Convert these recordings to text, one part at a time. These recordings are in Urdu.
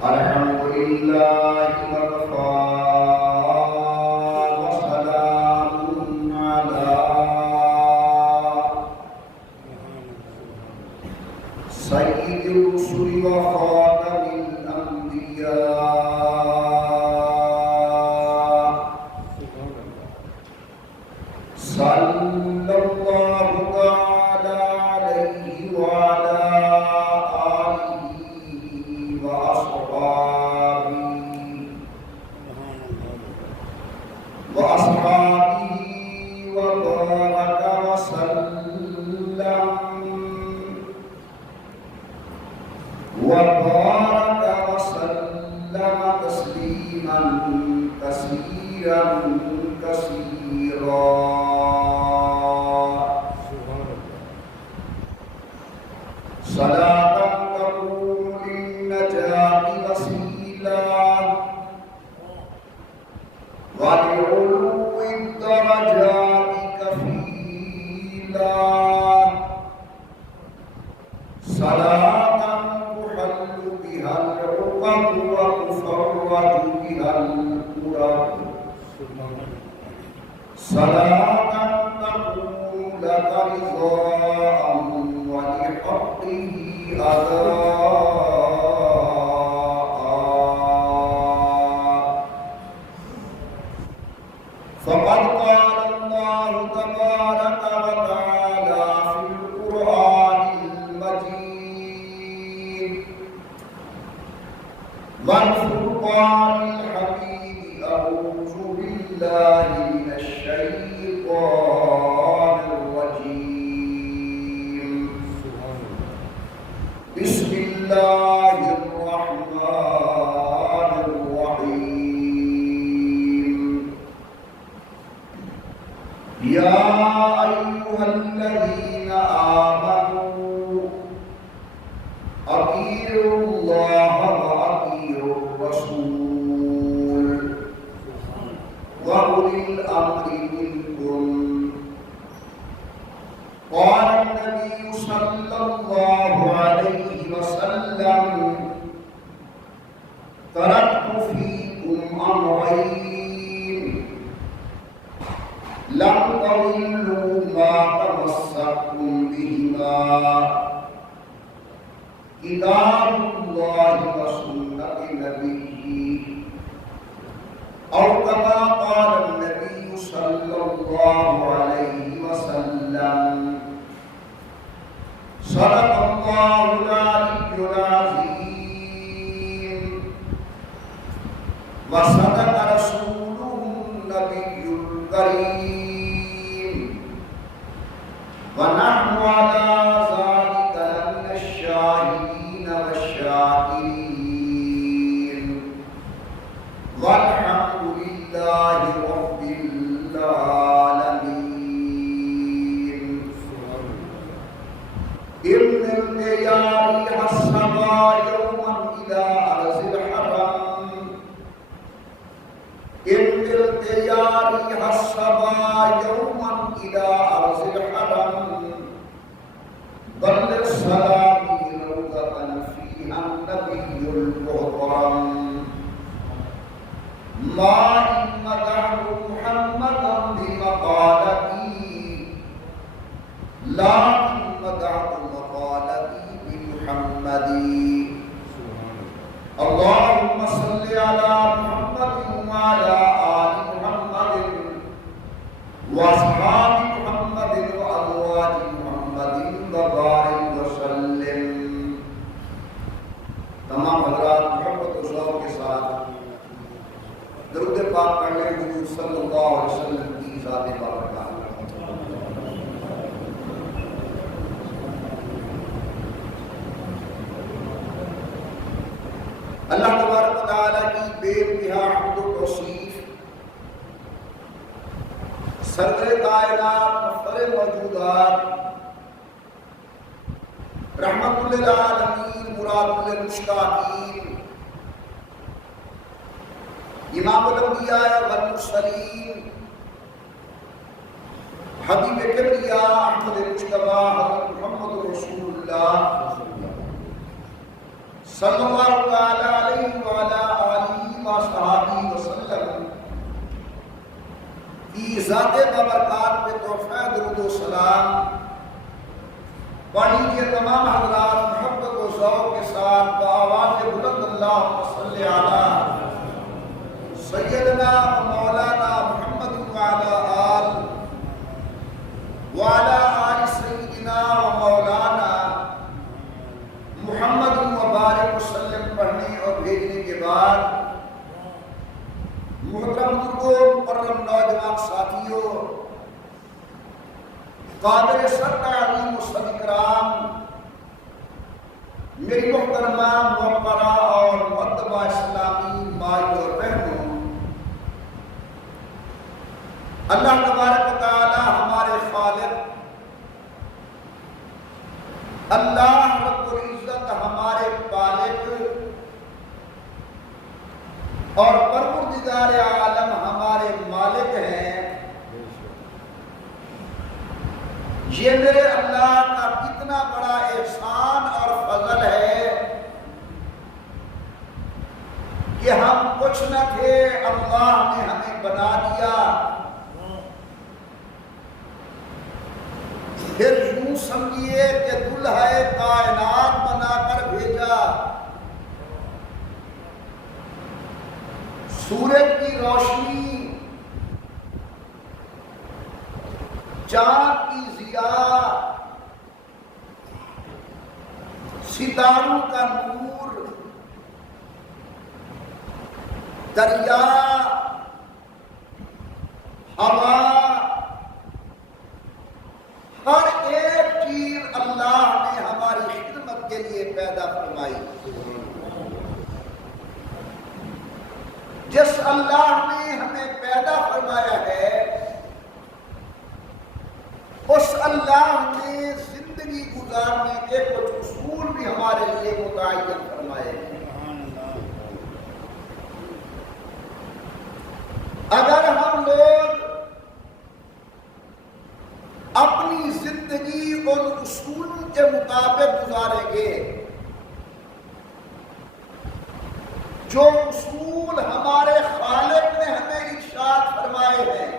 الحمد لله وكفى وسلام على سيد الرسل وخاتم الأنبياء صلى الله تعالى عليه وعلى وأصحابه وبارك وسلم تسليما كثيرا كثيرا. صلاة تكون للنجاة وسيلة ولعلو الدرجات كفيلا. صلاة تحل بها العقد وتفرج بها الكرب. صلاة تكون لك رضاء ولحقه أداء. فقد قال الله تبارك وتعالى في القرآن المجيد والفرقان الحميد: أعوذ بالله من الشيطان الرجيم. بسم الله الرحمن الرحيم. يا أيها الذين آمنوا أطيعوا الله وأطيعوا الرسول وأولي الأمر منكم. قال النبي صلى الله عليه وسلم: تركت فيكم أمرين لم تضلوا ما تمسكتم بهما: كتاب الله وسنة نبيه، أو كما قال النبي صلى الله عليه وسلم. صدق الله العلي العظيم وصدق رسوله النبي الكريم، ونحن على ذلك من الشاهدين والشاكرين، والحمد لله رب العالمين. ابن الديار حسبا يوما إلى أرض الحرم. ابن الديار حسبا يوما إلى أرض الحرم. بلغ سلامي روضة فيها النبي المحترم. ما إن مدحت محمدا بمقالتي، لكن مدحت مقالتي بمحمد. اللهم صل على محمد وعلى آل محمد وأصحاب محمد وأزواج محمد وبارك وسلم. تمام حضرات محبت و شوق کے ساتھ درود پاک پڑھ لیں حضور صلی اللہ علیہ وسلم کی ذات بابرکات. اللہ تبارک و تعالیٰ کی بے انتہا حمد و توصیف، صدر کائنات مفخر موجودات، رحمت للعالمین، مراد للمشتاقین، امام الانبیاء والمرسلین، حبیب کبریا احمد مجتبی حضرت محمد رسول اللہ صلی اللہ علیہ کی ذات بابرکات پہ تحفہ درود و سلام پڑھ لیجیے تمام حضرات محبت و ذوق کے ساتھ بآواز بلند اللہم صلی علی سیدنا و مولانا محمد وعلی آل سیدنا و مولانا محمد مبارک وسلم پڑھنے اور بھیجنے کے بعد محترم بزرگوں، مکرم نوجوان ساتھیوں، قابل تعظیم مستند کرام، میری محترمہ موقرہ اور مؤدبہ اسلامی مائی اور بہنوں، اللہ تبارک و تعالی ہمارے خالق، اللہ رب العزت ہمارے خالق اور پروردگار عالم ہمارے مالک ہیں۔ یہ میرے اللہ کا کتنا بڑا احسان اور فضل ہے کہ ہم کچھ نہ تھے، اللہ نے ہمیں بنا دیا، پھر یوں سمجھیے کہ دلہائے کائنات بنا کر بھیجا، سورج کی روشنی، چاند کی ضیاء، ستاروں کا نور، دریا، ہوا، ہر ایک چیز اللہ نے ہماری خدمت کے لیے پیدا فرمائی۔ جس اللہ نے ہمیں پیدا فرمایا ہے، اس اللہ نے زندگی گزارنے کے کچھ اصول بھی ہمارے لیے متعین فرمائے ہیں۔ اگر ہم لوگ اپنی زندگی ان اصولوں کے مطابق گزاریں گے، جو اصول ہمارے خالق نے ہمیں ارشاد فرمائے ہیں،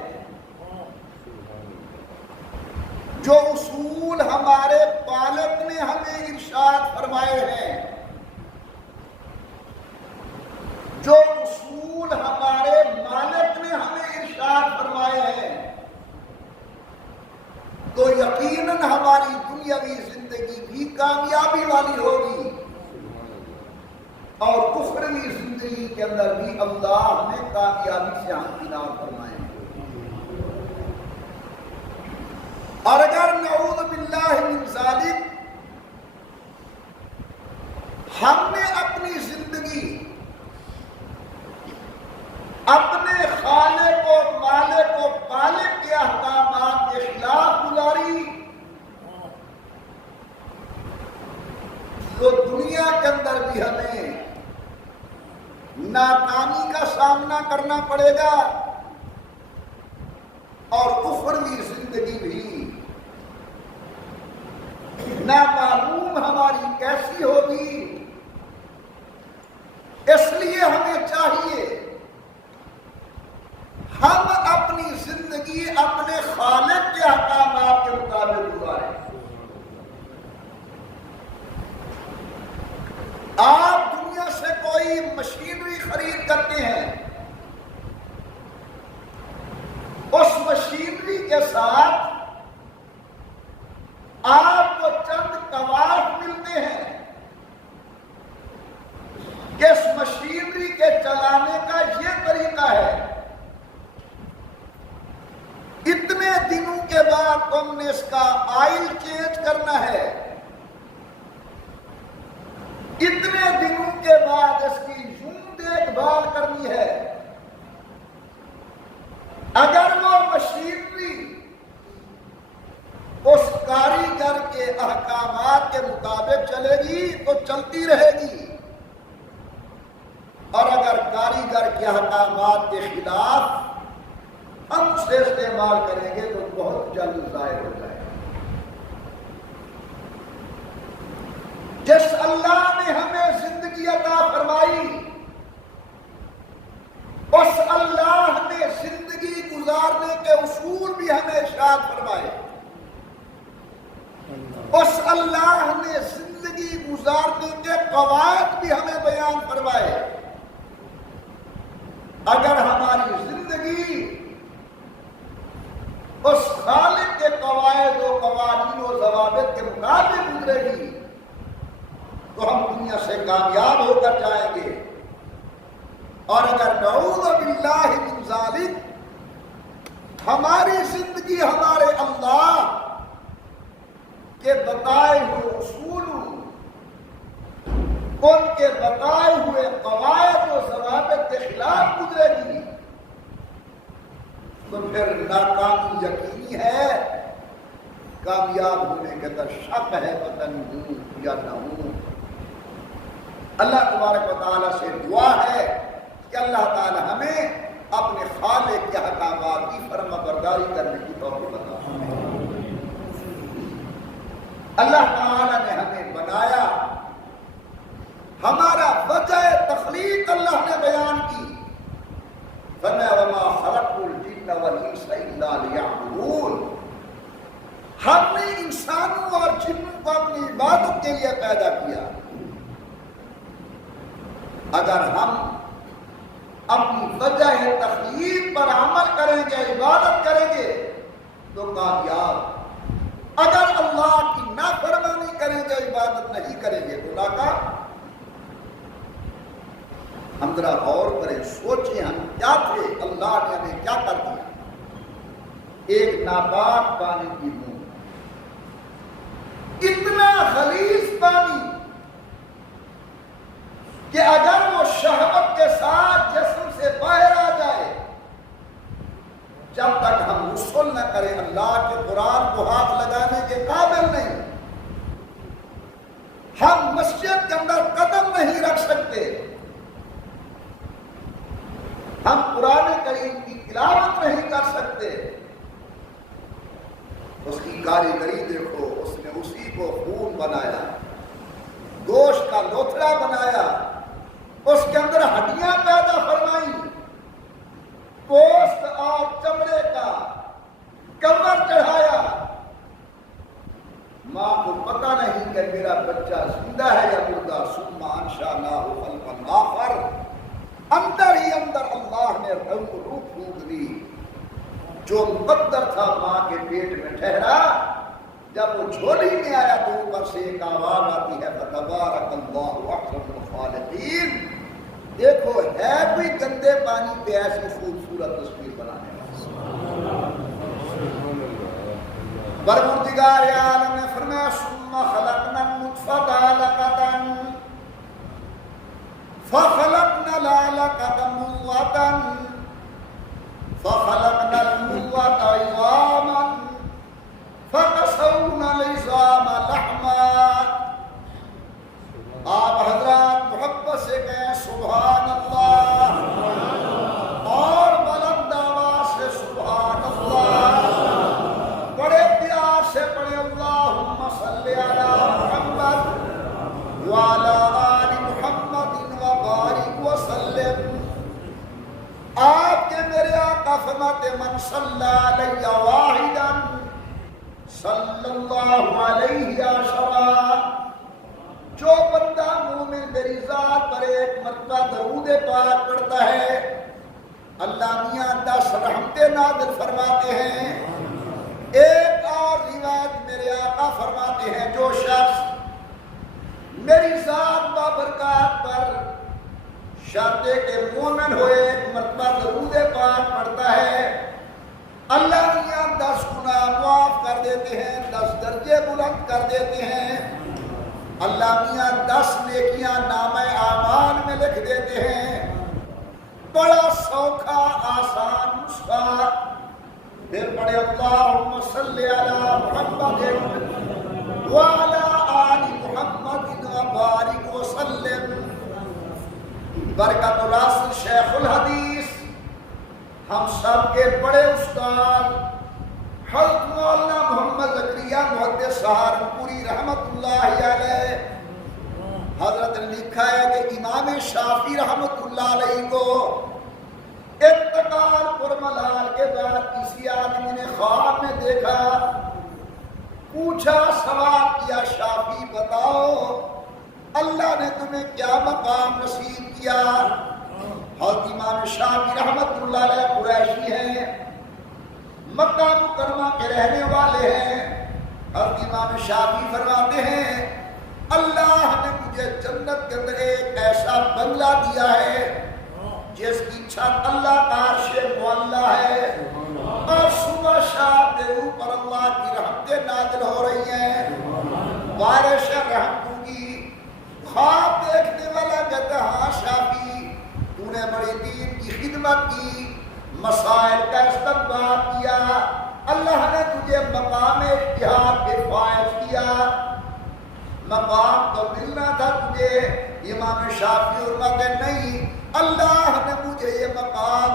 جو اصول ہمارے پالک نے ہمیں ارشاد فرمائے ہیں، جو اصول ہمارے مالک نے ہمیں ارشاد فرمائے ہیں، تو یقیناً ہماری دنیاوی زندگی بھی کامیابی والی ہوگی، اور اخروی زندگی کے اندر بھی اللہ نے کامیابی سے ہمکنار فرمائے ہیں۔ اور اگر نعوذ باللہ من ذالک ہم نے اپنی زندگی اپنے خالق و مالک و پالک کے احکامات کے خلاف گزاری، تو دنیا کے اندر بھی ہمیں ناکامی کا سامنا کرنا پڑے گا، اور اخروی زندگی بھی نامعلوم ہماری کیسی ہوگی۔ اس لیے ہمیں چاہیے ہم اپنی زندگی اپنے خالق کے احکامات کے مطابق گزاریں۔ آپ دنیا سے کوئی مشینری خرید کرتے ہیں، اس مشینری کے ساتھ آپ کو چند قواعد ملتے ہیں کہ اس مشینری کے چلانے کا یہ طریقہ ہے، اتنے دنوں کے بعد تم نے اس کا آئل چینج کرنا ہے، اتنے دنوں کے بعد اس کی یوں دیکھ بھال کرنی ہے۔ اگر وہ مشینری اس کاریگر کے احکامات کے مطابق چلے گی تو چلتی رہے گی، اور اگر کاریگر کے احکامات کے خلاف ہم اسے استعمال کریں گے تو بہت جلد ضائع ہو جائے گا۔ جس اللہ نے ہمیں زندگی عطا فرمائی، اس اللہ نے زندگی گزارنے کے اس اللہ نے زندگی گزارنے کے قواعد بھی ہمیں بیان فرمائے. اگر ہماری زندگی اس خالق کے قواعد و قوانین و ضوابط کے مطابق گزرے گی تو ہم دنیا سے کامیاب ہو کر جائیں گے. اور اگر نعوذ باللہ من ذالک ہماری زندگی ہمارے اللہ کے بتائے ہوئے اصول، ان کے بتائے ہوئے قواعد و ضوابط کے خلاف گزرے گی تو پھر ناکامی یقینی ہے. کامیاب ہونے کے اندر شک ہے، پتہ نہیں ہوں یا نہ ہوں. اللہ تبارک و تعالیٰ سے دعا ہے کہ اللہ تعالیٰ ہمیں اپنے خالق کے احکامات کی فرما برداری کرنے کی توفیق عطا فرمائے. اللہ تعالیٰ نے ہمیں بنایا، ہمارا وجہ تخلیق اللہ نے بیان کی. فرمایا وما خلقت الجن والانس الا لیعبدون. ہم نے انسانوں اور جنوں کو اپنی عبادت کے لیے پیدا کیا. اگر ہم اپنی وجہ تخلیق پر عمل کریں گے، عبادت کریں گے تو کامیاب. اگر اللہ کی نافرمانی کریں گے، عبادت نہیں کریں گے تو ناکام. ہم ذرا غور کریں، سوچیں ہم کیا تھے، اللہ نے ہمیں کیا کر دیا. ایک ناپاک پانی کی بوند، اتنا غلیظ پانی کہ اگر وہ شہوت کے ساتھ جسم سے باہر آ جائے، جب تک ہم غسل نہ کریں اللہ کے قرآن کو ہاتھ لگانے کے قابل نہیں. ہم مسجد کے اندر قدم نہیں رکھ سکتے، ہم قرآن کریم کی تلاوت نہیں کر سکتے. اس کی کاریگری دیکھو، اس نے اسی کو خون بنایا، گوشت کا لوتھڑا بنایا، اس کے اندر ہڈیاں پیدا فرمائی، گوشت اور چمڑے کا کمر چڑھایا. ماں کو پتہ نہیں کہ میرا بچہ زندہ ہے یا مردہ. ثم انشأناہ خلقا آخر. اندر ہی اندر اللہ نے روح پھونک دی. جو مقدر تھا ماں کے پیٹ میں ٹھہرا، جب وہ جھولی میں آیا تو اوپر سے ایک آواز آتی ہے فتبارک اللہ احسن الخالقین. دیکھو ہے کوئی گندے پانی پہ ایسی خوبصورت تصویر بنانے والا. پروردگار عالم نے فرمایا ثم خلقنا النطفة علقة فخلقنا العلقة مضغة فخلقنا المضغة عظاما فكسونا العظام لحما. آپ حضرات محبت سے کہیں سبحان اللہ، اور بلند آواز سے سبحان اللہ. بڑے پیار سے پڑھے اللہم صلی علی محمد وعلی آل محمد وبارک وسلم. آپ کے میرے آقا فرماتے من صلی علیہ واحدا صلی اللہ علیہ عشرا. جو بندہ مومن میری ذات پر ایک مرتبہ درود پاک پڑھتا ہے، اللہ میاں 10 رحمتیں نازل فرماتے ہیں. ایک اور روایت میرے آقا فرماتے ہیں جو شخص میری ذات بابرکات پر شرطے کے مومن ہوئے ایک مرتبہ درود پاک پڑھتا ہے، اللہ میاں 10 گناہ معاف کر دیتے ہیں، 10 درجے بلند کر دیتے ہیں. اللہ میاں 10 نیکیاں نامہ اعمال میں لکھ دیتے ہیں. بڑا سوکھا آسان نسخہ. پھر پڑھے اللہم صلی علی محمد وعلی آل محمد وبارک وسلم. برکت الراسل شیخ الحدیث، ہم سب کے بڑے استاد حضرت مولانا محمد زکریا محدث سہارنپوری رحمت اللہ علیہ، حضرت نے لکھا ہے کہ امام شافعی رحمت اللہ علیہ کو انتقال پر ملال کے بعد کسی آدمی نے خواب میں دیکھا پوچھا سوال کیا شافی بتاؤ اللہ نے تمہیں کیا مقام نصیب کیا؟ حضرت امام شافی رحمت اللہ علیہ قریشی ہیں، مکہ مکرمہ کے رہنے والے ہیں۔ حضرت امام شافی فرماتے ہیں اللہ نے مجھے جنت کے اندر ایک ایسا بنگلہ دیا ہے جس کی چھت اللہ کا عرش معلیٰ ہے، اور صبح شام کے اوپر اللہ کی رحمتیں نازل ہو رہی ہیں، بارش رحمتوں کی۔ خواب دیکھنے والا کہتا ہاں شافی تو نے بڑی دین کی خدمت کی، مسائل کا استقبال کیا، اللہ نے تجھے مقام اجتہاد کے فائز کیا، مقام تو ملنا تھا تجھے۔ امام شافعی فرماتے نہیں، اللہ نے مجھے یہ مقام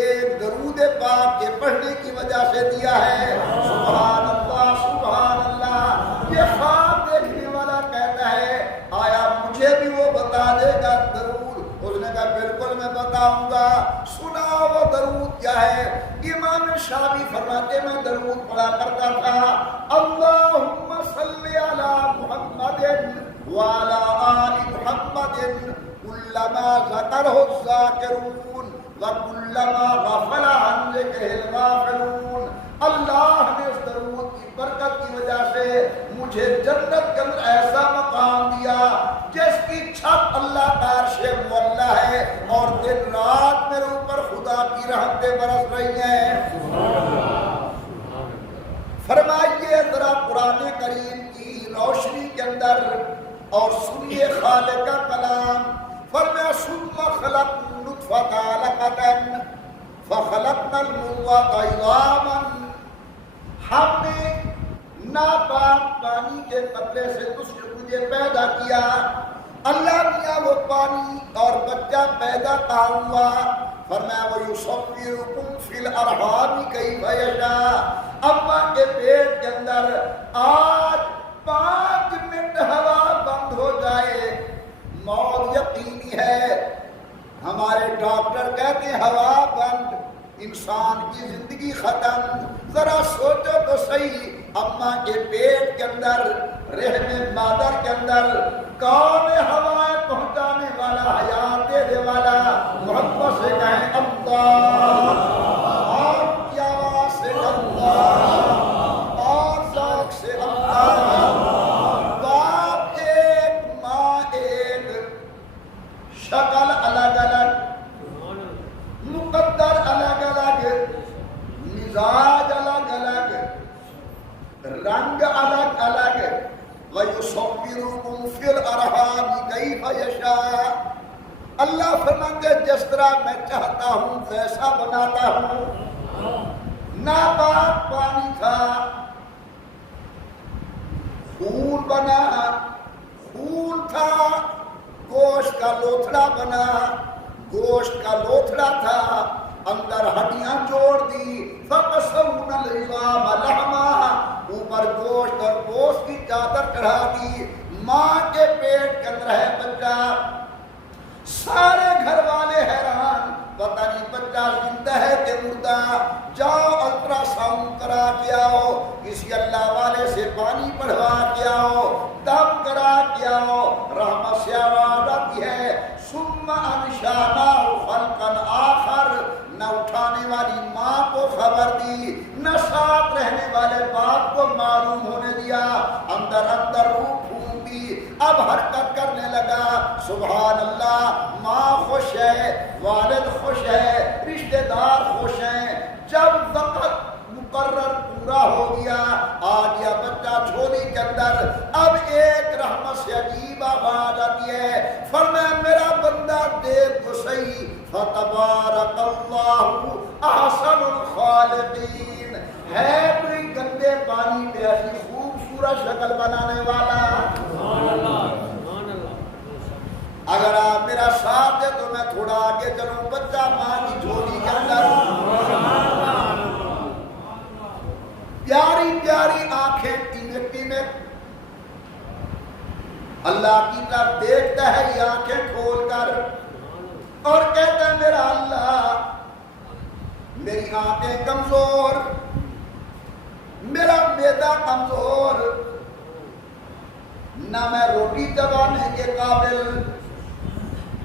ایک درود پاک کے پڑھنے کی وجہ سے دیا ہے۔ سبحان اللہ سبحان اللہ۔ یہ خواب دیکھنے والا کہتا ہے آیا مجھے بھی وہ بتا دے گا درود؟ اس نے کہا بالکل میں بتاؤں گا، سنا وہ درود کیا ہے؟ امام شافعی فرماتے میں درود پڑھا کرتا تھا اللہم صلی علی محمد وعلی آل محمد کلما ذکرہ الذاکرون وکلما غفل عن ذکرہ الغافلون۔ اللہ نے اس درود کی برکت کی وجہ سے مجھے جنت کے اندر ایسا مقام دیا جس کی چھت اللہ کا عرش معلیٰ ہے، اور دن رات میرے اوپر خدا کی رحمتیں برس رہی ہیں۔ فرمائیے ذرا قرآن کریم کی روشنی کے اندر اور سنیے خالق کا کلام۔ فرمایا ثم خلقنا النطفة علقة فخلقنا المضغة عظاما، ہم نے ناپاک پانی کے قطرے سے تجھے پیدا کیا۔ اللہ میاں وہ پانی اور بچہ پیدا کہاں ہوا؟ فرمایا وَيُصَوِّرُكُمْ فِي الْأَرْحَامِ كَيْفَ يَشَاءُ۔ اماں کے پیٹ کے اندر آج 5 منٹ ہوا بند ہو جائے موت یقینی ہے۔ ہمارے ڈاکٹر کہتے ہیں ہوا بند انسان کی زندگی ختم۔ ذرا سوچو تو صحیح، اماں کے پیٹ کے اندر رحم مادر کے اندر کون ہوائیں پہنچانے والا، حیات دینے والا؟ محبت سے کہیں اللہ، اور کی آواز سے اللہ، اور ذوق سے اللہ۔ باپ ایک ماں ایک، شکل الگ الگ، مقدر الگ الگ، مزاج الگ الگ، رنگ الگ الگ۔ وَيُصَوِّرُكُمْ فِي الْأَرْحَامِ كَيْفَ يَشَاءُ۔ اللہ فرماتے جس طرح میں چاہتا ہوں ویسا بناتا ہوں۔ ناپاک پانی تھا، خون بنا، خون تھا، گوشت کا لوتھڑا بنا، گوشت کا لوتھڑا تھا، اندر ہڈیاں جوڑ دی، فَقَسَوْنَا الْعِظَامَ لَحْمًا، اوپر گوشت اور گوشت کی چادر چڑھا دی۔ ماں کے پیٹ کے اندر ہے بچہ، سارے گھر والے حیران، پتہ نہیں بچہ زندہ ہے کہ مردہ، جاؤ الٹرا ساؤنڈ کرا کے آؤ، کسی اللہ والے سے پانی پڑھوا کے آؤ، دم کرا کے آؤ۔ رحمت سے آواز آتی ہے ثم انشأناه خلقا آخر، نہ اٹھانے والی ماں کو خبر دی، نہ ساتھ رہنے والے باپ کو معلوم ہونے دیا، اندر اندر روح پھونک دی، اب حرکت کرنے لگا۔ سبحان اللہ، ماں خوش ہے، والد خوش ہے، رشتہ دار خوش ہیں۔ جب وقت مقرر پورا ہو گیا، آ گیا بچہ جھولی کے اندر، اب ایک رحمت سے عجیب آواز آتی ہے، فرمایا میرا بندہ دیکھ تو صحیح، فتبارک اللہ احسن الخالقین، ہے کوئی گندے پانی پہ ایسی خوبصورت شکل بنانے والا؟ اگر آپ میرا ساتھ دے تو میں تھوڑا آگے چلوں، بچہ ماں کی جھولی کے اندر، پیاری پیاری آنکھیں ٹیمک ٹیمک، اللہ کی طرف دیکھتا ہے یہ آنکھیں کھول کر اور کہتا ہے میرا اللہ، میری آنکھیں کمزور، میرا معدہ کمزور، نہ میں روٹی چبانے کے قابل،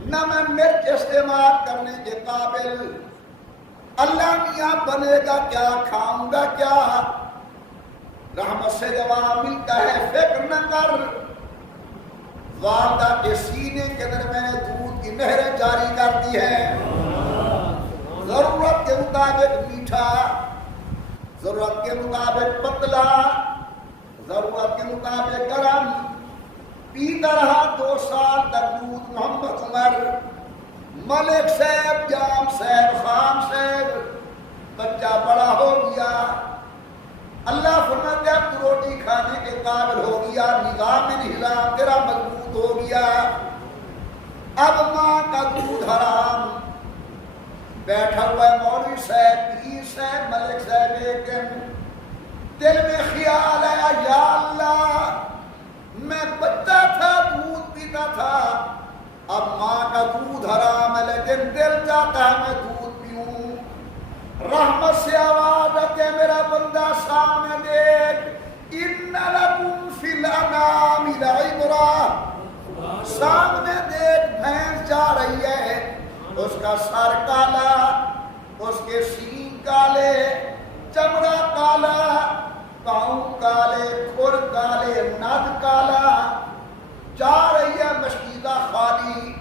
نہ میں مرچ استعمال کرنے کے قابل، اللہ میاں بنے گا کیا، کھاؤں گا کیا؟ رحمت سے جواب ملتا ہے فکر نہ کر، والدہ کے سینے کے اندر میں نے دودھ کی نہریں جاری کر دی ہے، ضرورت کے مطابق میٹھا، ضرورت کے مطابق پتلا، ضرورت کے مطابق گرم، پیتا رہا 2 سال تک دودھ محمد عمر، ملک صاحب، جام صاحب، خان صاحب، بچہ بڑا ہو گیا، اللہ فرماتے اب تو روٹی کھانے کے قابل ہو گیا، نظام نظام تیرا مضبوط ہو گیا، اب ماں کا دودھ حرام۔ بیٹھا ہوا ہے مولوی صاحب، پیر صاحب، ملک صاحب، ایک دن دل میں خیال آیا یا اللہ میں بچہ تھا دودھ پیتا تھا، اب ماں کا دودھ حرام ہے لیکن دل چاہتا ہے میں دودھ پیوں۔ رحمت سے آواز آتے میرا بندہ سامنے دیکھ، ان لکم فی الانعام لعبرۃ، سامنے دیکھ بھینس جا رہی ہے، اس کا سر کالا، اس کے سینگ کالے، چمڑا کالا، پاؤں کالے، کھر کالے، ند کالا، جا رہی ہے مشکیزہ خالی،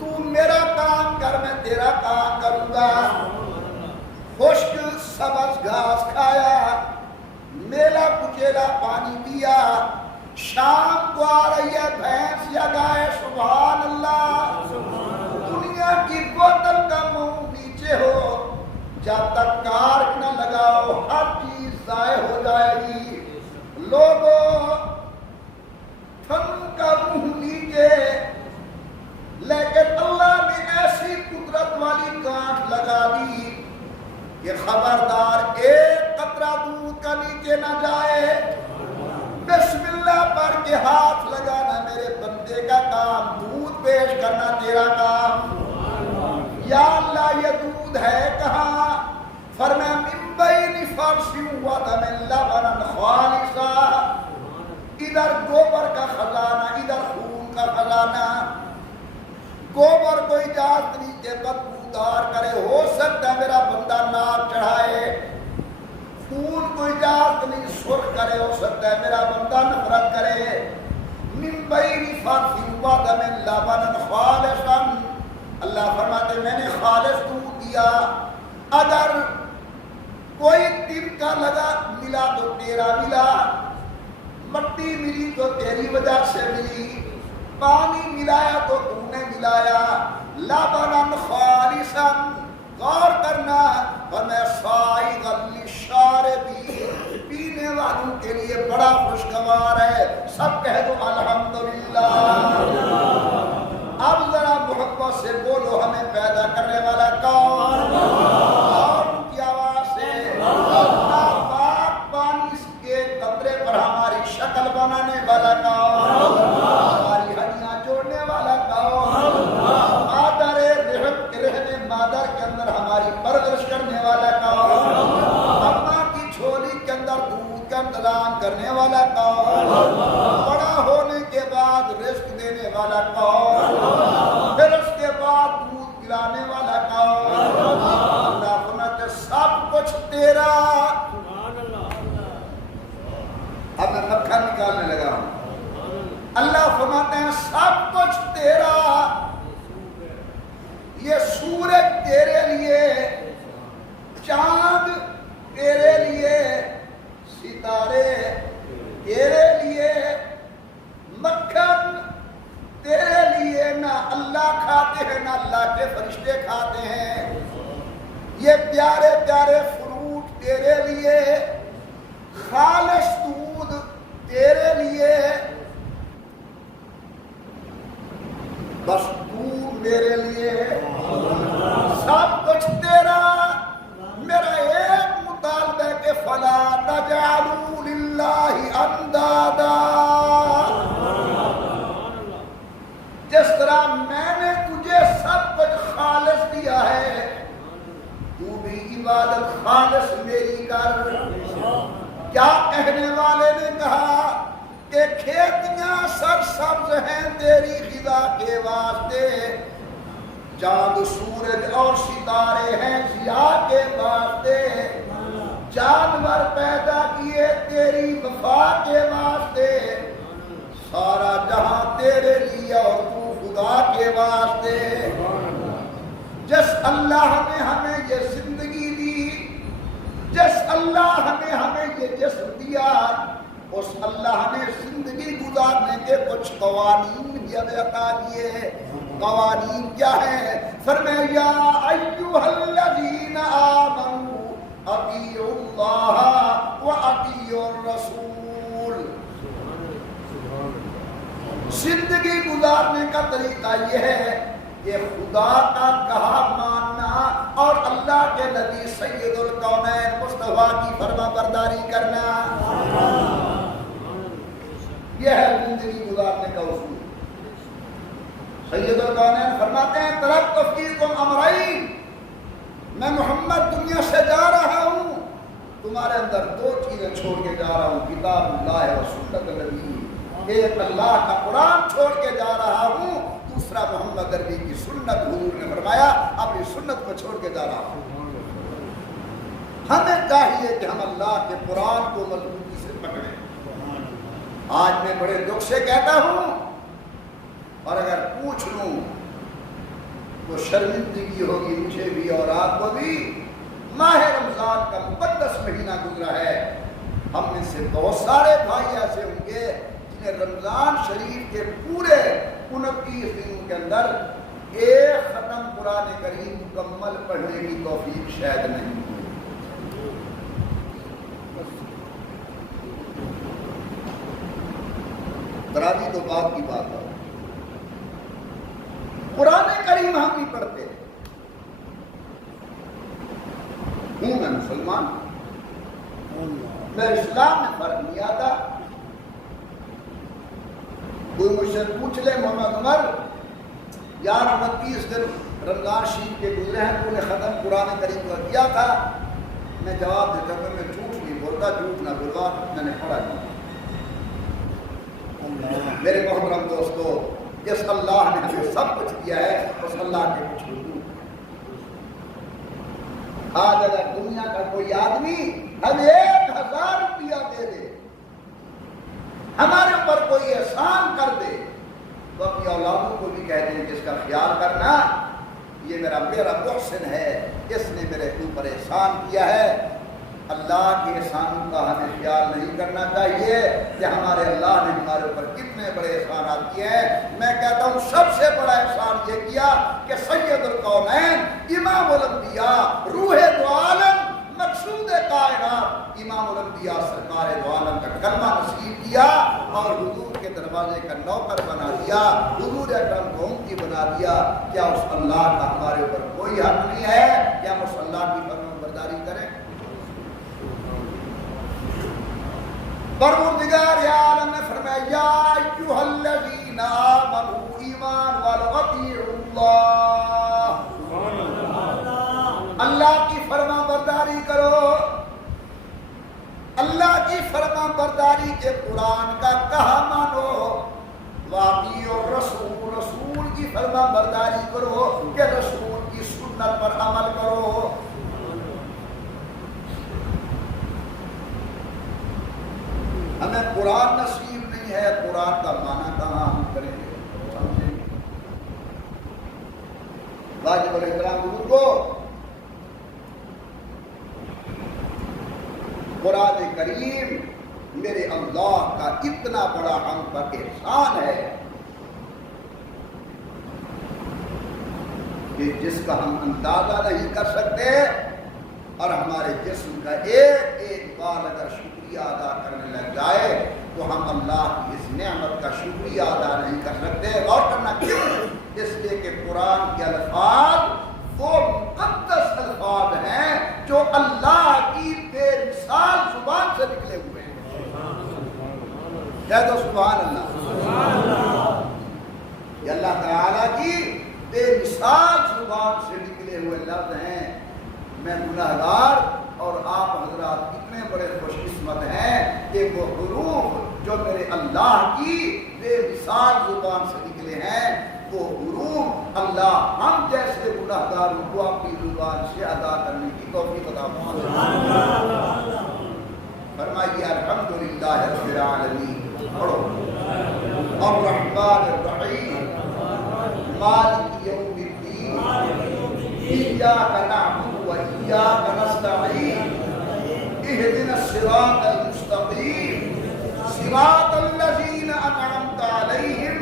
تو میرا کام کر میں تیرا کام کروں گا۔ خشک سبز گھاس کھایا، میلا کچیلا پانی پیا، شام کو آ رہی ہے بھینس یا گائے، سبحان اللہ، دنیا کی بوتل کا منہ نیچے ہو، جب تک کارک نہ لگاؤ ہر چیز ضائع ہو جائے گی۔ لوگوں تھن کا منہ نیچے، لیکن اللہ نے ایسی قدرت والی گانٹھ لگا دی کہ خبردار ایک قطرہ دودھ کا نیچے نہ جائے۔ بسم اللہ پڑھ کے ہاتھ لگانا میرے بندے کا کام، دودھ پیش کرنا تیرا کام۔ یا اللہ یہ دودھ ہے کہاں؟ فرمایا من بین فرث و دم لبنا خالصا، ادھر گوبر کا خزانہ، ادھر خون کا خزانہ۔ گوبر کو اجازت نہیں کہ بدبودار کرے، ہو سکتا ہے میرا بندہ ناک چڑھائے، خون کو اجازت نہیں سرخ کرے، ہو سکتا ہے میرا بندہ نفرت کرے۔ من بین فرث و دم لبنا خالصا، اللہ فرماتے میں نے خالص دودھ دیا، اگر کوئی دن کا لگا ملا تو تیرا ملا، مٹی ملی تو تیری وجہ سے ملی، پانی ملایا تو تو نے ملایا، لبنا خالصا، غور کرنا، فرمایا سائغا للشاربین، پینے والوں کے لیے بڑا خوشگوار ہے، سب کہہ دو الحمدللہ۔ اب ذرا محبت سے بولو ہمیں پیدا کرنے والا کون؟ اور ان کی آواز سے ناپاک پانی کے قطرے پر ہماری شکل بنانے والا کون؟ ہماری ہڈیاں جوڑنے والا کون؟ مادر رحم مادر کے اندر ہماری پرورش کرنے والا کون؟ اماں کی جھولی کے اندر دودھ کا انتظام کرنے والا کون؟ بڑا ہونے کے بعد رزق دینے والا کون؟ پھر اس کے بعد دودھ پلانے والا کون؟ اللہ فرماتے سب کچھ تیرا۔ اب میں مکھن نکالنے لگا ہوں، اللہ فرماتے ہیں سب کچھ تیرا، یہ سورج تیرے لیے، چاند تیرے لیے، ستارے تیرے لیے، مکھن تیرے لیے، نہ اللہ کھاتے ہیں نہ اللہ کے فرشتے کھاتے ہیں، یہ پیارے پیارے فروٹ تیرے لیے، خالص دودھ تیرے لیے، بس تو میرے لیے، سب کچھ تیرا۔ میرا ایک مطالبہ کہ فلا تجعلوا للہ اندادا، جس طرح میں نے تجھے سب کچھ خالص دیا ہے، تو بھی عبادت خالص میری کر۔ کیا کہنے والے نے کہا کہ کھیتیاں سرسبز ہیں تیری غذا کے واسطے، چاند سورج اور ستارے ہیں ضیاء کے واسطے، جانور پیدا کیے تیری وفا کے واسطے، سارا جہاں تیرے لیے اور تو خدا کے واسطے۔ جس اللہ نے ہمیں یہ زندگی دی، جس اللہ نے ہمیں یہ جسم دیا، اس اللہ نے زندگی گزارنے کے کچھ قوانین بھی ہمیں عطا کیے۔ قوانین کیا ہیں؟ فرمایا یا ایھا الذین آمنوا اطیعوا اللہ واطیعوا الرسول۔ زندگی گزارنے کا طریقہ یہ ہے کہ خدا کا کہا ماننا اور اللہ کے نبی سید الکونین مصطفیٰ کی فرما برداری کرنا، یہ ہے زندگی گزارنے کا اصول۔ سید الکونین فرماتے ہیں ترکت فیکم امرین، میں محمد دنیا سے جا رہا ہوں، تمہارے اندر دو چیزیں چھوڑ کے جا رہا ہوں، کتاب اللہ و سنت نبی، ایک اللہ کا قرآن چھوڑ کے جا رہا ہوں، دوسرا محمد عربی کی سنت۔ حضور نے فرمایا اپنی سنت کو چھوڑ کے جا رہا ہوں۔ ہمیں چاہیے کہ ہم اللہ کے قرآن کو مضبوطی سے پکڑیں۔ آج میں بڑے دکھ سے کہتا ہوں، اور اگر پوچھ لوں تو شرمندگی ہوگی مجھے بھی اور آپ کو بھی، ماہ رمضان کا مقدس مہینہ گزرا ہے، ہم میں سے بہت سارے بھائی ایسے ہوں گے جنہیں رمضان شریف کے پورے 29 دنوں کے اندر ایک ختم قرآن کریم مکمل پڑھنے کی توفیق شاید نہیں ہوئی۔ تراویح تو بعد کی بات ہے، قرآن کریم ہم نہیں پڑھتے۔ ہوں میں مسلمان، میں اسلام میں فرق نہیں آتا۔ کوئی مجھ سے پوچھ لے محمد عمر یار 29 دن رمضان شریف کے گزرے ہیں، تو نے ختم قرآن کریم کا کیا تھا؟ میں جواب دیتا ہوں میں جھوٹ نہیں بولتا، جھوٹ نہ بولوا، میں نے پڑھا نہیں۔ میرے محترم دوستو، جس اللہ نے ہمیں سب کچھ دیا ہے اس اللہ کے کچھ حقوق۔ آج اگر دنیا کا کوئی آدمی ہمیں 1000 روپیہ دے دے، ہمارے اوپر کوئی احسان کر دے، تو اپنی اولادوں کو بھی کہتے ہیں کہ اس کا خیال کرنا، یہ میرا محسن ہے، اس نے میرے اوپر احسان کیا ہے۔ اللہ کے احسانوں کا ہمیں خیال نہیں کرنا چاہیے کہ ہمارے اللہ نے ہمارے اوپر کتنے بڑے احسانات کیے ہیں۔ میں کہتا ہوں سب سے بڑا احسان یہ کیا کہ سید الکونین، امام الانبیاء، روح دو عالم، مقصود کائنات، امام الانبیاء سرکار دو عالم کا کلمہ نصیب کیا اور حضور کے دروازے کا نوکر بنا دیا، حضور اکرم کو امتی بنا دیا۔ کیا اس اللہ کا ہمارے اوپر کوئی حق نہیں ہے کہ ہم اس اللہ کی فرمانبرداری کریں؟ پروردگار عالم نے فرمایا یا ایھا الذین آمنوا، ایمان والو اطیعوا اللہ، اللہ کی فرما برداری کرو، اللہ کی فرما برداری کے قرآن کا کہا مانو، واطیعوا الرسول، رسول کی فرما برداری کرو کہ رسول کی سنت پر عمل کرو۔ ہمیں قرآن نصیب نہیں ہے، قرآن کا معنی کہاں ہم کریں گے؟ سمجھیں گے؟ واجب الاحترام بزرگوں، قرآن کریم میرے اللہ کا اتنا بڑا ہم پر احسان ہے کہ جس کا ہم اندازہ نہیں کر سکتے، اور ہمارے جسم کا ایک ایک بار اگر شکریہ ادا کرنے لگ جائے تو ہم اللہ کی اس نعمت کا شکریہ ادا نہیں کر سکتے۔ غور کرنا کیوں؟ اس لیے کہ قرآن کے الفاظ وہ مقدس الفاظ ہیں جو اللہ کی بے مثال زبان سے نکلے ہوئے ہیں۔ کہہ دو سبحان اللہ۔ یہ اللہ تعالیٰ کی بے مثال زبان سے نکلے ہوئے لفظ ہیں۔ میں گناہگار اور آپ حضرات کتنے کتنے بڑے خوش قسمت ہیں کہ وہ حروف جو میرے اللہ کی بے مثال زبان سے نکلے ہیں، وہ حروف اللہ ہم جیسے گناہگاروں کو اپنی زبان سے ادا کرنے کی توفیق عطا فرمائے۔ فرمائیے الحمدللہ رب العالمین، پڑھو الرحمن الرحیم مالک یوم الدین ایاک نعبد و ایاک نستعین اہدنا الصراط المستقیم صراط الذین انعمت علیہم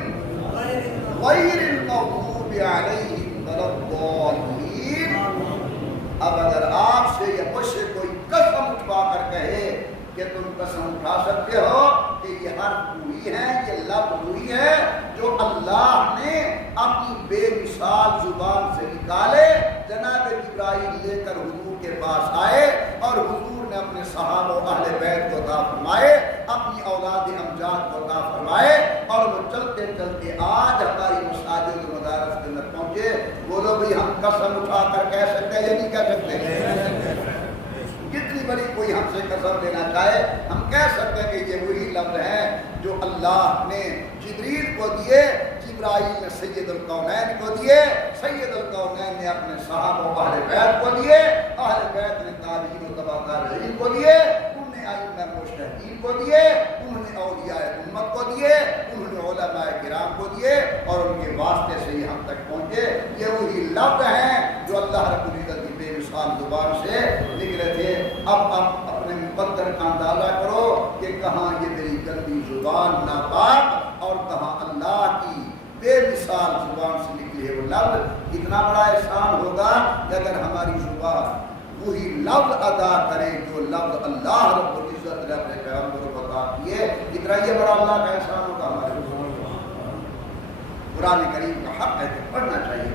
غیر المغضوب علیہم ولا الضالین۔ اب اگر آپ سے یا مجھ سے کوئی قسم اٹھوا کر کہے کہ تم قسم اٹھا سکتے ہو کہ یہ حرف ہوئی ہے، یہ لفظ ہوئی ہے جو اللہ نے اپنی بے مثال زبان سے نکالے، جناب جبرائیل لے کر حضور کے پاس آئے اور حضور نے اپنے صحابہ و اہل بیت کو عطا فرمائے، اپنی اولاد امجاد کو عطا فرمائے، اور وہ چلتے چلتے آج ہماری مساجد و مدارس کے اندر پہنچے۔ بولو بھئی ہم قسم اٹھا کر کہہ سکتے ہیں یا نہیں کہہ سکتے؟ کتنی بڑی کوئی ہم سے قسم دینا چاہے، ہم کہہ سکتے ہیں کہ یہ وہی لفظ ہیں جو اللہ نے جبریل کو دیے، جبرائیل نے سید الکونین کو دیے، سید الکونین نے اپنے صحابہ و اہل بیت کو دیے، اہل بیت نے تابعین و تبع تابعین کو دیے، انہوں نے ائمہ مجتہدین کو دیے، انہوں نے اولیاء امت کو دیے، انہوں نے علماء کرام کو دیے، اور ان کے واسطے سے یہ ہم تک پہنچے۔ یہ وہی لفظ ہیں جو اللہ رب العزت کی بے مثال زبان سے نکلے تھے۔ اب اپنے مقدر کا اندازہ کرو کہ کہاں یہ میری گندی زبان ناپاک اور کہاں اللہ کی بے مثال زبان سے نکلے وہ لفظ۔ کتنا بڑا احسان ہوگا کہ اگر ہماری زبان وہی لفظ ادا کرے جو لفظ اللہ رب العزت نے اپنے پیغمبر کو عطا کیے، کتنا یہ بڑا اللہ کا احسان ہوگا ہمارے اوپر۔ قرآن کریم کا حق ہے کہ پڑھنا چاہیے۔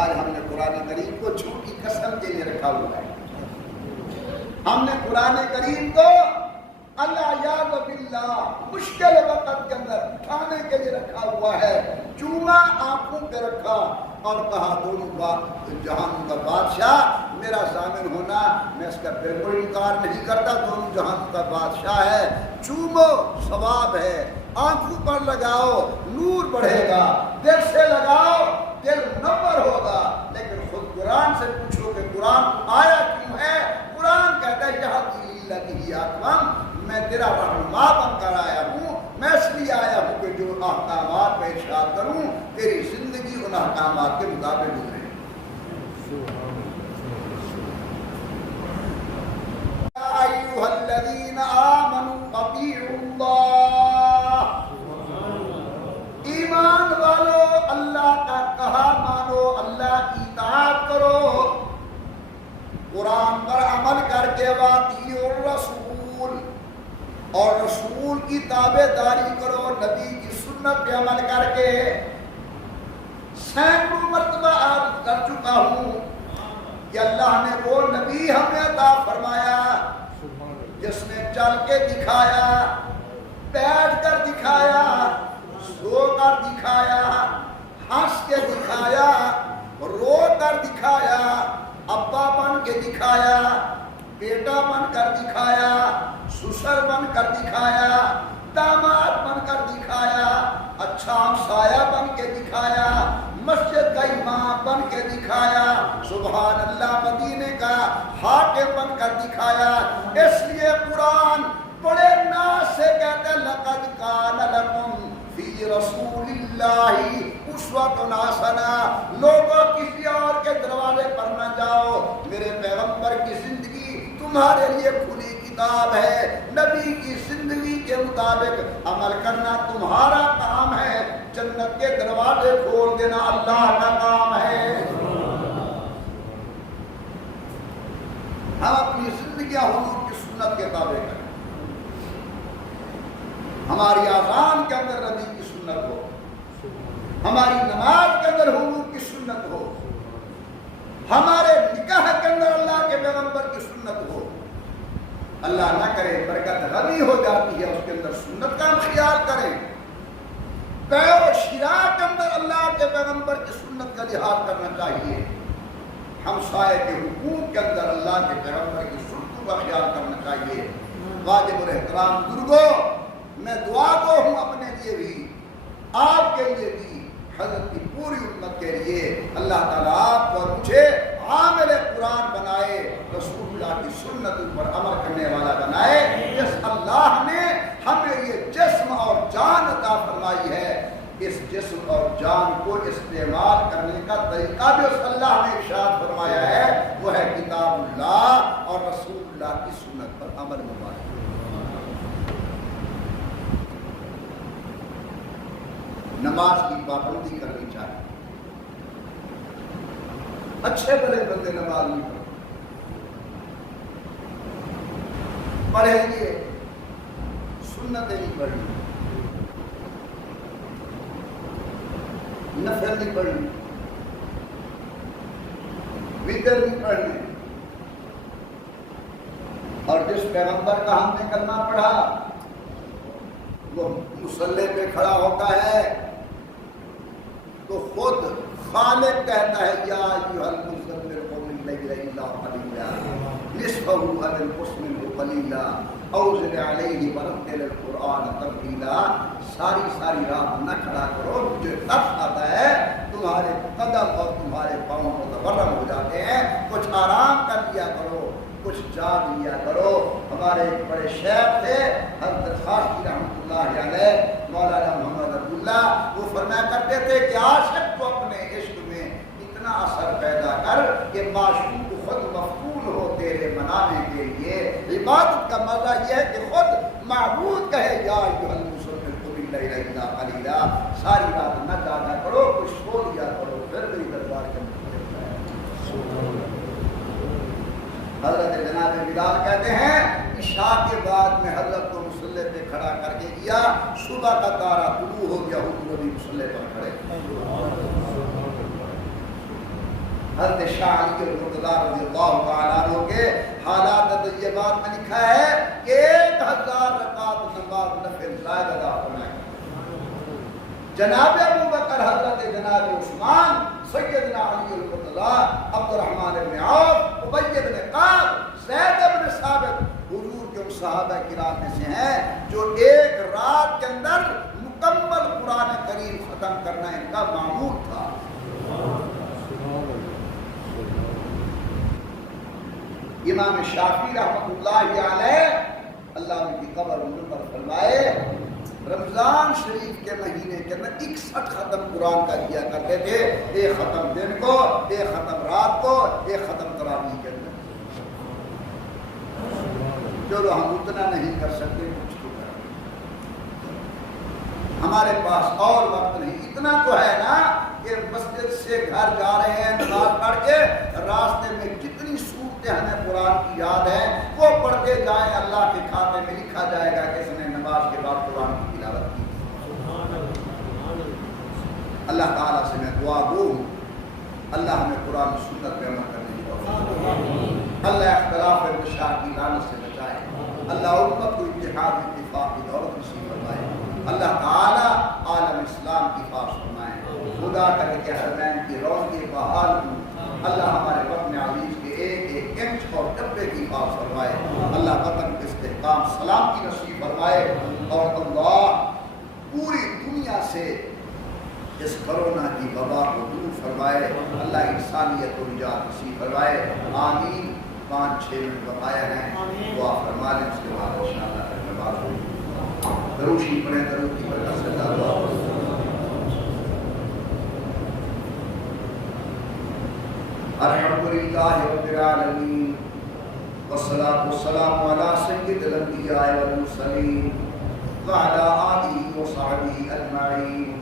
آج ہم نے قرآن کریم کو جھوٹی قسم کے لیے رکھا ہوا ہے، ہم نے قرآن کریم کو اللہ یاد باللہ مشکل وقت کے اندر اٹھانے کے لیے رکھا ہوا ہے، چوما آنکھوں پہ رکھا اور کہا دونوں جہان کا بادشاہ میرا ضامن ہونا، میں اس کا بالکل انکار نہیں کرتا، دونوں جہان کا بادشاہ ہے، چومو ثواب ہے، آنکھوں پر لگاؤ نور بڑھے گا، دل سے لگاؤ دل منور ہوگا۔ لیکن خود قرآن سے پوچھو کہ قرآن آیا کیوں ہے؟ قرآن کہتا ہے یہدی للتی ہی اقوام، میں تیرا رہنما بن کر آیا ہوں، میں اس لیے آیا ہوں کہ جو احکامات میں ارشاد کروں تیری زندگی ان احکامات کے مطابق گزرے۔ یا ایھا الذین آمنوا اطیعوا اللہ، ایمان والو اللہ کا کہا مانو، اللہ کی اطاعت کرو، قرآن پر عمل کر کے واطیعوا الرسول، اور رسول کی تابع داری کرو، نبی کی سنت پہ عمل کر کے۔ سینکڑوں مرتبہ عرض کر چکا ہوں کہ اللہ نے وہ نبی ہمیں عطا فرمایا جس نے چل کے دکھایا، بیٹھ کر دکھایا، سو کر دکھایا، ہنس کے دکھایا، رو کر دکھایا، ابا بن کے دکھایا، بیٹا بن کر دکھایا، سسر بن کر دکھایا، داماد بن کر دکھایا، اچھا ہمسایہ بن کے دکھایا، مسجد کا امام بن کے دکھایا، سبحان اللہ مدینے کا حاکم بن کر دکھایا۔ اس لیے قرآن بڑے ناز سے کہتے ہیں لقد کان لکم فی رسول اللہ اسوۃ حسنہ، لوگوں کسی اور کے دروازے پر نہ جاؤ، میرے پیغمبر کی زندگی تمہارے لیے کھلی کتاب ہے، نبی کی زندگی کے مطابق عمل کرنا تمہارا کام ہے، جنت کے دروازے کھول دینا اللہ کا کام ہے۔ ہم اپنی زندگیاں حضور کی سنت کے تابع کریں، ہماری اذان کے اندر نبی کی سنت ہو، ہماری نماز کے اندر حضور کی سنت ہو، ہمارے نکاح کے اندر اللہ کے پیغمبر کی سنت ہو۔ اللہ نہ کرے برکت غنی ہو جاتی ہے، اس کے اندر سنت کا ہم خیال کریں، بیع و شراء کے اندر اللہ کے پیغمبر کی سنت کا لحاظ کرنا چاہیے۔ ہمسائے کے حقوق کے اندر اللہ کے پیغمبر کی سنتوں کا خیال کرنا چاہیے۔ واجب الاحترام بزرگوں، میں دعا گو ہوں اپنے لیے بھی، آپ کے لیے بھی، حضرت کی پوری امت کے لیے اللہ تعالیٰ آپ کو اور مجھے عامل قرآن بنائے، رسول اللہ کی سنت پر عمل کرنے والا بنائے۔ جس اللہ نے ہمیں یہ جسم اور جان عطا فرمائی ہے، اس جسم اور جان کو استعمال کرنے کا طریقہ بھی اس اللہ نے ارشاد فرمایا ہے، وہ ہے کتاب اللہ اور رسول اللہ کی سنت پر عمل مبارک۔ نماز کی پابندی کرنی چاہیے۔ اچھے بڑے بندے نماز نہیں پڑھیں گے، سنتیں نہیں پڑھنی، نفل نہیں پڑھنی، وتر نہیں پڑھنے، اور جس پیغمبر کا ہم نے کلمہ پڑھا وہ مصلی پہ کھڑا ہوتا ہے تو خود خالق کہتا ہے یا ایھا المزمل قم اللیل الا قلیلا نصفہ او انقص منہ قلیلا او زد علیہ ورتل القرآن ترتیلا۔ ساری رات نہ کھڑا کرو، مجھے ترس آتا ہے، تمہارے قدم اور تمہارے پاؤں متورم ہو جاتے ہیں، کچھ آرام کر لیا کرو، کچھ جاگ لیا کرو۔ ہمارے ایک بڑے شیخ تھے حضرت خاصی رحمۃ اللہ علیہ، مولانا محمد عبداللہ، وہ فرمایا کرتے تھے کہ عاشق کو اپنے عشق میں اتنا اثر پیدا کر کہ معشوق خود مفتون ہو تیرے منانے کے لیے۔ عبادت کا مزہ یہ ہے کہ خود معبود کہے یا ایھا المزمل قم اللیل الا قلیلا۔ ساری رات نہ جاگا کرو، کچھ سو لیا کرو، پھر میری دربار کے اندر۔ حضرت جناب بلال کہتے ہیں عشاء کے بعد میں حضرت کو مصلی پہ کھڑا کر کے دیا، صبح کا تارا طلوع ہو گیا، حضور نبی مصلی پر کھڑے۔ حضرت شاہ علی المرتضیٰ رضی اللہ تعالیٰ عنہ کے حالات طیبات میں لکھا ہے کہ 1000 رکعت نماز نفل زائد ادا فرمائے۔ جناب ابو بکر، حضرت جناب عثمان، سیدنا علی المرتضیٰ، عبد الرحمن بن عوف، ابی بن کعب، زید بن ثابت حضور کے صحابہ کرام میں سے ہیں جو ایک رات کے اندر مکمل قرآن کریم ختم کرنا ان کا معمول تھا۔ امام شافعی رحمۃ اللہ علیہ، اللہ ان کی قبر منور فرمائے، رمضان شریف کے مہینے کے اندر 61 ختم قرآن کا کیا کرتے تھے، ایک ختم دن کو، ایک ختم رات کو، ایک ختم تراویح کے اندر۔ چلو ہم اتنا نہیں کر سکتے، کچھ تو کریں، ہمارے پاس اور وقت نہیں۔ اتنا تو ہے نا کہ مسجد سے گھر جا رہے ہیں نماز پڑھ کے، راستے میں جتنی صورتیں ہمیں قرآن کی یاد ہیں وہ پڑھتے جائیں، اللہ کے کھاتے میں لکھا جائے گا کہ اس نے نماز کے بعد قرآن کی تلاوت کی۔ اللہ تعالیٰ سے میں دعا گو، اللہ ہمیں قرآن سنت پہ عمل کرنے کی توفیق، اللہ اختلاف انتشار کی لعنت سے بچائے، اللہ امت کو اتحاد اتفاق کی دولت نصیب فرمائے، اللہ تعالیٰ عالم اسلام کی حفاظ فرمائے، خدا کرے کہ حرمین کی رونقیں بحال ہوں، اللہ ہمارے وطن عزیز کے ایک ایک انچ اور ڈبے کی حفاظ فرمائے، اللہ وطن کے استحکام سلامتی نصیب فرمائے، اور اللہ پوری دنیا سے اس کرونا کی وبا کو دور فرمائے، اللہ انسانیت کو نجات نصیب فرمائے، آمین۔ 5-6 منٹ بقایا ہیں، دعا فرما لیں، اس کے بعد انشاءاللہ پھر بات ہوگی۔ دروشی پڑھیں، درود کی برکت سے دعا۔ الحمدللہ رب العالمین، والصلاة والسلام علی سید الانبیاء والمرسلین وعلی آلہ وصحبہ اجمعین۔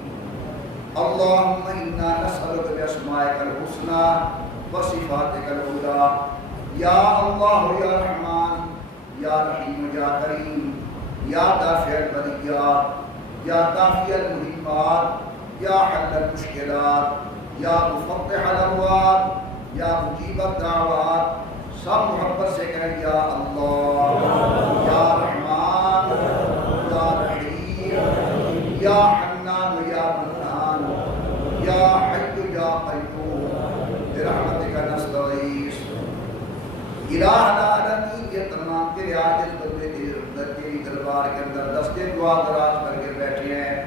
اللہم انا نسألک باسمائک الحسنى وصفاتک العلی، یا اللہ یا رحمان یا رحیم یا کریم، یا دافع البلیات، یا دافع المہمات، یا حل المشکلات، یا مفتح الابواب، یا مجیب الدعوات، سب محبت سے کہیں یا اللہ، یا رحمان یا رحیم، یا حنان یا منان، یا حی یا قیوم، برحمتک نستغیث۔ الہ العالمین یہ تمام تیرے عاجز بندے تیری دربار کے اندر دستے دعا دراز کر کے بیٹھے ہیں.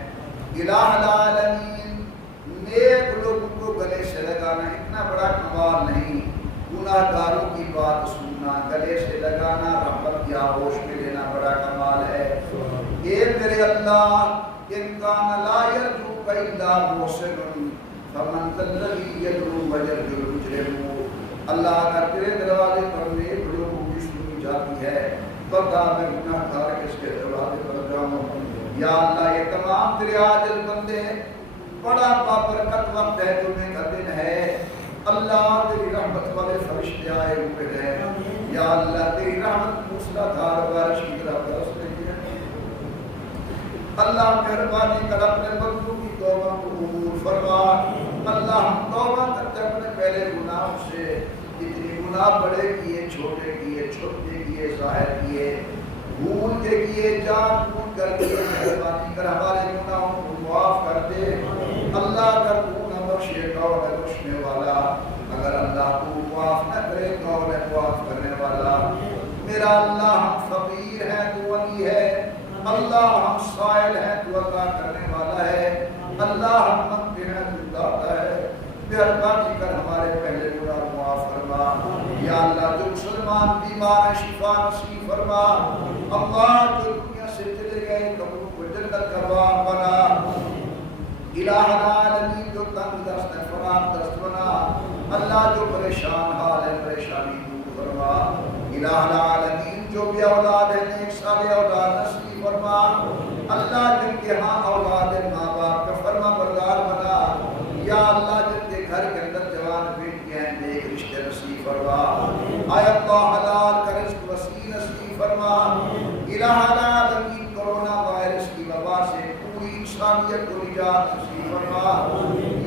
الہ العالمین نیک لوگوں کو گلے سے لگانا اتنا بڑا کمال نہیں، گناہگاروں کی بات سننا گلے سے لگانا رحمت کی آغوش میں لینا بڑا کمال ہے. اے میرے اللہ ان کان لا یرجوک الا محسن فمن ذا الذی یدعو ویرجو المجرم. اللہ اگر تیرے دروازے پر نیک لوگوں کی سنی جاتی ہے بتا میں گناہگار کس کے دروازے پر جاؤں. یا اللہ یہ تمام تیرے عاجز بندے بڑا بابرکت وقت ہے، جمعے کا دن ہے. اللہ تیری رحمت والے فرشتے آئے ہوئے ہیں. یا اللہ تیری رحمت موسلا دھار بارش کی طرح برسنے کی ہے. اللہ مہربانی کر اپنے بندوں کی توبہ قبول فرما. اللہ ہم توبہ کرتے اپنے پہلے گناہوں سے، اتنی گناہ بڑے کیے چھوٹے کیے چھوٹے کیے ظاہر کیے بھول کے کیے جان بھول کر کیے. مہربانی کر ہمارے گناہوں کو معاف کر دے. اللہ اگر تو نہ بخشے کون ہے بخشنے والا، اگر اللہ تو معاف نہ کرے کون ہے معاف کرنے والا. میرا اللہ ہم فقیر ہیں تو غنی ہے، اللہ ہم سائل ہیں تو عطا کرنے والا ہے، اللہ ہم منگتے ہیں تو داتا ہے. مہربانی کر ہمارے پہلے گناہ معاف فرما. یا اللہ جو مسلمان بیمار ہیں شفا نصیب فرما. اللہ جو دنیا سے چلے گئے قبروں کو جنت کا باغ بنا. الہ العالمین جو تنگ دست ہے فراغ دست بنا. اللہ جو پریشان حال ہے پریشانی دور فرما. الہ العالمین جو بھی اولاد ہے نیک صالح اولاد نصیب فرما. اللہ جن کے ہاں اولاد ہے ماں باپ کا فرما بردار بنا. یا اللہ جن کے گھر کے اندر جوان بیٹیاں ہیں نیک رشتے نصیب فرما. اے اللہ حلال کا رزق وسیع نصیب فرما. الہ العالمین کورونا وائرس کی وبا سے پوری انسانیت کو نجات نصیب فرما.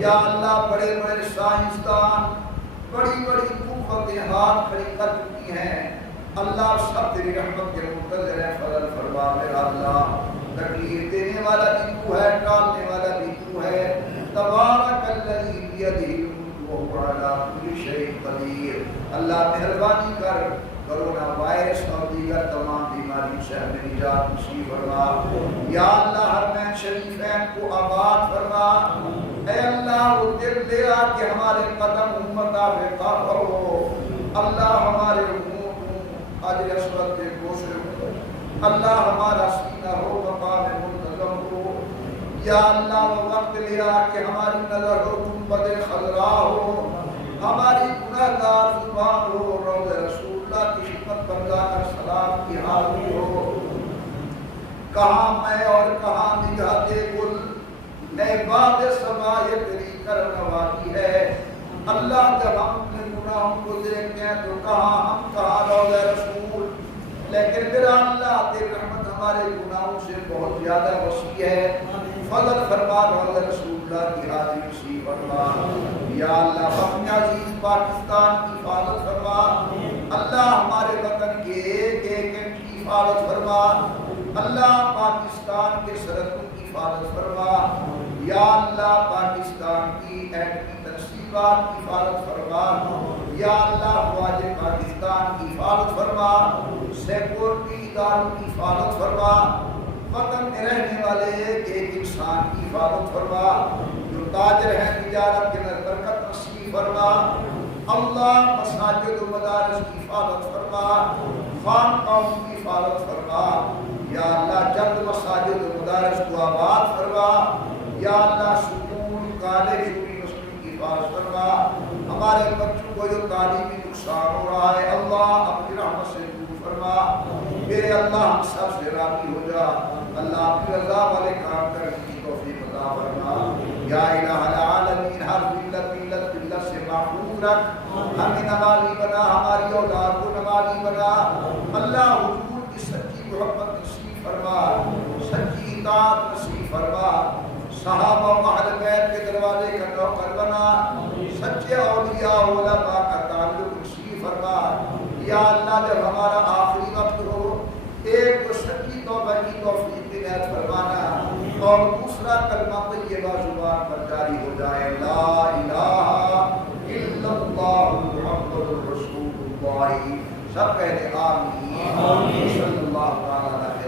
یا اللہ بڑے بڑے سائنسدان بڑی بڑی قوتیں ہاتھ کھڑی کر چکی ہیں. اللہ سب تیری رحمت کے منتظر ہیں فضل فرما. میرا اللہ تکلیف دینے والا بھی تو ہے ٹالنے والا بھی تو ہے. تبارک الذی بیدہ الملک وہو علی کل شیء قدیر. اللہ مہربانی کر کرونا وائرس اور دیگر تمام بیماری سے ہمیں نجات نصیب فرما. یا اللہ حرمین شریفین کو آباد فرما. اے اللہ وہ دل لے آ کہ ہمارے قدم امتا پہ قابر ہو. اللہ ہمارے امور حاجر اسود کے گوشے ہو. اللہ ہمارا سینہ ہو مقام منتظم ہو. یا اللہ وہ وقت لے آ کہ ہماری نظر ہو گنبد خضرا ہو. ہماری گناہگار زبان ہو روض رسول اللہ کی خدمت پر جا کر سلام کی حاضری ہو. کہاں میں اور کہاں نگاہ گل اے باد سما یہ تیری کرم نواتی ہے. اللہ جب ہم اپنے گناہوں کو دیکھتے ہیں تو کہاں ہم کہاں روض رسول. لیکن میرا اللہ تیری رحمت ہمارے گناہوں سے بہت زیادہ وسیع ہے. فضل فرما روض رسول اللہ کی حاضری نصیب فرما. یا اللہ اپنے عزیز پاکستان کی حفاظت فرما. اللہ ہمارے وطن کے ایک ایک کی حفاظت فرما. اللہ پاکستان کے سرحدوں کی حفاظت فرما. یا اللہ پاکستان کی ایٹمی تنصیبات کی حفاظت فرما. یا اللہ فوج پاکستان کی حفاظت فرما. سیکورٹی اداروں کی حفاظت فرما. وطن میں رہنے والے ایک ایک انسان کی حفاظت فرما. جو تاجر ہیں تجارت کے اندر برکت نصیب فرما. اللہ مساجد و مدارس کی حفاظت فرما. خانقاہوں کی حفاظت فرما. یا اللہ جلد مساجد و مدارس کو آباد فرما. یا اللہ سکول کالج یونیورسٹی کی حفاظت فرما. ہمارے بچوں کو جو تعلیمی نقصان ہو رہا ہے اللہ اپنی رحمت سے دور فرما. میرے اللہ ہم سب سے راضی ہو جا. اللہ اپنی رضا والے کام کرنے کی توفیق عطا فرما. یا الہ العالمین ہر ملت سے محفوظ رکھ. ہمیں نمازی بنا ہماری اولاد کو نمازی بنا. اللہ حضور کی سچی محبت نصیب فرما. سچی اطاعت نصیب فرما. صحابہ و اہل بیت کے دروازے کا نوکر بنا. سچے اولیاء علماء کا تعلق نصیب فرما. یا اللہ جب ہمارا آخری وقت ہو ایک تو سچی توبہ کی توفیق عنایت فرمانا اور دوسرا کلمہ طیبہ زبان پر جاری ہو جائے لا الہ الا اللہ محمد رسول اللہ سب کہتے آمین. صلی اللہ تعالیٰ علیہ